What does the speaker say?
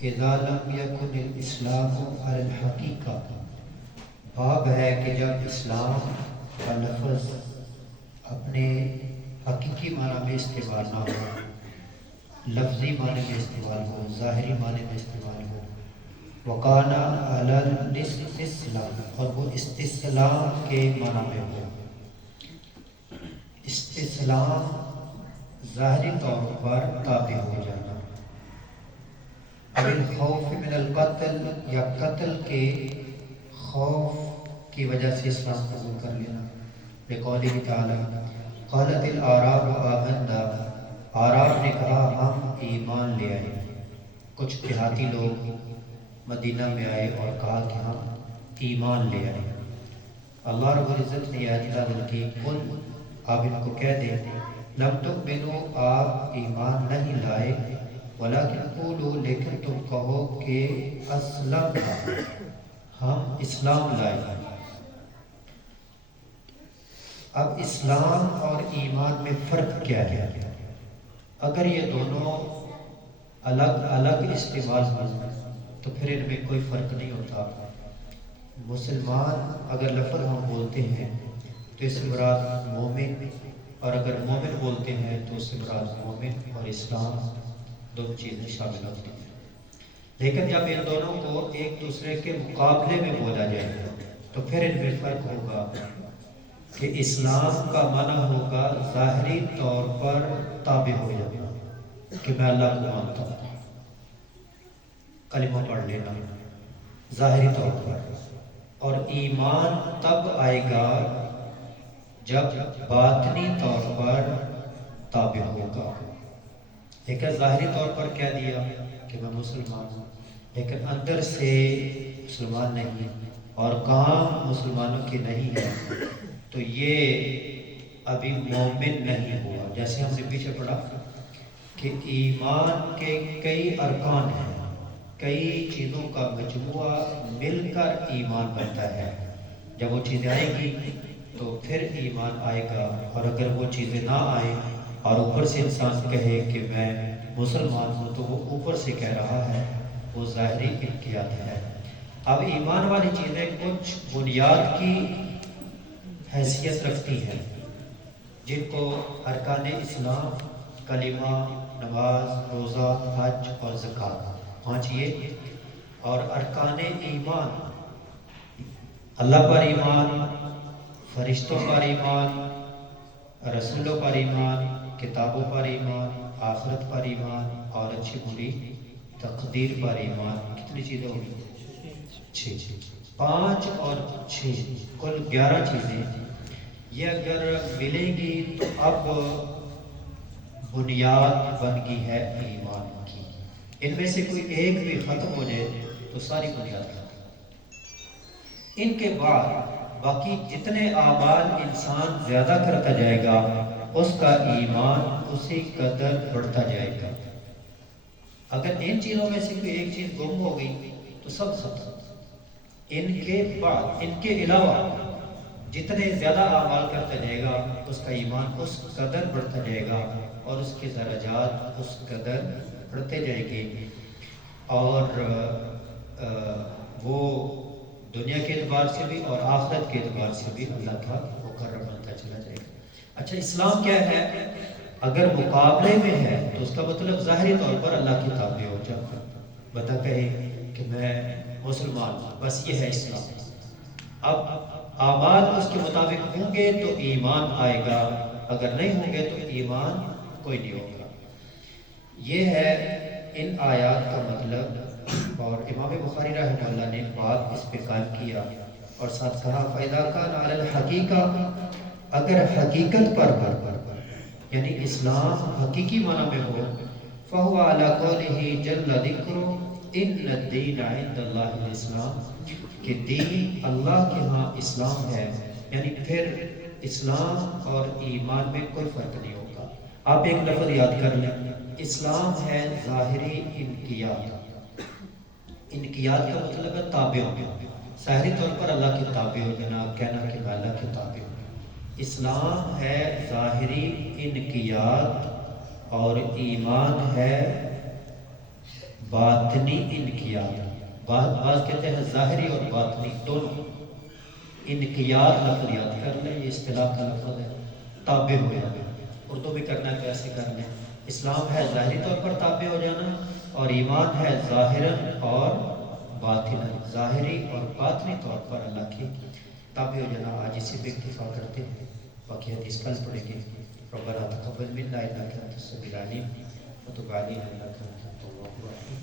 اذا لم یکن الاسلام علی الحقیقہ، باب ہے کہ جب اسلام کا لفظ اپنے حقیقی معنی میں استعمال نہ ہو، لفظی معنی میں استعمال ہو، ظاہری معنی میں استعمال ہو، وکانا علی الاستسلام، اور وہ استسلام کے معنی میں ہو۔ استسلام ظاہری طور پر تابع ہو جانا، اب الخوف من القتل، یا قتل کے خوف کی وجہ سے اسلام قبول کر لینا، بقوله تعالی قالت الاعراب آمنا، اعراب نے کہا ہم ایمان لے آئے۔ کچھ دیہاتی لوگ مدینہ میں آئے اور کہا کہ ہم ایمان لے آئے۔ اللہ رب العزت نے آیت نازل کی، قل، آپ ان کو کہہ دیں، لم تؤمنوا، آپ ایمان نہیں لائے، ولیکن قولوا، لیکن تم کہو کہ اسلمنا، ہم اسلام لائے۔ اب اسلام اور ایمان میں فرق کیا ہے؟ اگر یہ دونوں الگ الگ استعمال ہوں تو پھر ان میں کوئی فرق نہیں ہوتا۔ مسلمان اگر لفظ ہم بولتے ہیں تو اس سے مراد مومن، اور اگر مومن بولتے ہیں تو اس سے مراد مومن اور اسلام دونوں چیزیں شامل ہوتی ہیں۔ لیکن جب ان دونوں کو ایک دوسرے کے مقابلے میں بولا جائے تو پھر ان میں فرق ہوگا کہ اسلام کا معنی ہوگا ظاہری طور پر تابع ہو جانا، کہ میں اللہ کو مانتا ہوں، کلمہ پڑھ لینا ظاہری طور پر، اور ایمان تب آئے گا جب باطنی طور پر تابع ہوگا۔ لیکن ظاہری طور پر کہہ دیا کہ میں مسلمان ہوں، لیکن اندر سے مسلمان نہیں، اور کام مسلمانوں کے نہیں ہے، تو یہ ابھی مومن نہیں ہوا۔ جیسے ہم نے پیچھے پڑھا کہ ایمان کے کئی ارکان ہیں، کئی چیزوں کا مجموعہ مل کر ایمان بنتا ہے۔ جب وہ چیزیں آئیں گی تو پھر ایمان آئے گا، اور اگر وہ چیزیں نہ آئیں اور اوپر سے انسان کہے کہ میں مسلمان ہوں تو وہ اوپر سے کہہ رہا ہے، وہ ظاہری انقیاد ہے۔ اب ایمان والی چیزیں کچھ بنیاد کی حیثیت رکھتی ہیں، جن کو ارکان اسلام، کلمہ، نماز، روزہ، حج اور زکوٰۃ، پانچ یہ، اور ارکان ایمان، اللہ پر ایمان، فرشتوں پر ایمان، رسولوں پر ایمان، کتابوں پر ایمان، آخرت پر ایمان، اور اچھی بری تقدیر پر ایمان۔ کتنی چیزیں ہوگی؟ 6۔ 5 اور 6 کل 11 چیزیں، یہ اگر ملیں گی تو اب بنیاد بن گئی ہے ایمان کی۔ ان میں سے کوئی ایک بھی ختم ہو جائے تو ساری بنیاد ختم۔ ان کے بعد باقی جتنے اعمال انسان زیادہ کرتا جائے گا اس کا ایمان اسی قدر بڑھتا جائے گا۔ اگر ان چیزوں میں سے کوئی ایک چیز گم ہو گئی تو سب ختم۔ ان کے بعد، ان کے علاوہ جتنے زیادہ اعمال کرتا جائے گا اس کا ایمان اس قدر بڑھتا جائے گا، اور اس کے درجات اس قدر بڑھتے جائیں گے، اور وہ دنیا کے اعتبار سے بھی اور آخرت کے اعتبار سے بھی اللہ کا مقرب بنتا چلا جائے گا۔ اچھا، اسلام کیا ہے؟ اگر مقابلے میں ہے تو اس کا مطلب ظاہری طور پر اللہ کی تابع ہو جانا، بتا کہے کہ میں مسلمان ہوں، بس یہ ہے اسلام۔ اب اعمال اس کے مطابق ہوں گے تو ایمان آئے گا، اگر نہیں ہوں گے تو ایمان کوئی نہیں ہوگا۔ یہ ہے ان آیات کا مطلب، اور امام بخاری رحمہ اللہ نے بات اس پہ قائم کیا اور ساتھ کہا فَإِذَا كَانَ عَلَى الْحَقِيقَةِ، اگر حقیقت پر یعنی اسلام حقیقی معنی میں ہو، فَهُوَ عَلَى قَوْلِهِ جَلَّ ذِكْرُهُ إِنَّ الدِّينَ عِنْدَ اللَّهِ الْإِسْلَامِ، کہ دین اللہ کے ہاں اسلام ہے، یعنی پھر اسلام اور ایمان میں کوئی فرق نہیں ہوگا۔ آپ ایک لفظ یاد کر لیں، اسلام ہے ظاہری انقیاد۔ انقیاد کا مطلب ہے تابع ہونا، ظاہری طور پر اللہ کے تابع ہو جانا، کہنا کہ میں اللہ کے تابع ہوں۔ اسلام ہے ظاہری انقیاد، اور ایمان ہے باطنی انقیاد، بعض کہتے ہیں ظاہری اور باطنی دونوں، انقیاد لفظ یاد کر لیں، یہ اصطلاح کا لفظ ہے، تابع ہو جانا، اردو میں کرنا کیسے کر لیں، اسلام ہے ظاہری طور پر تابع ہو جانا، اور ایمان ہے ظاہراً اور باطناً، ظاہری اور باطنی طور پر اللہ کی تابع ہو جانا۔ آج اسی پہ اکتفا کرتے ہیں، باقی حدیث کل پڑھیں گے۔ ربنا تقبل منا انک انت السمیع العلیم وتب علینا انک انت التواب الرحیم۔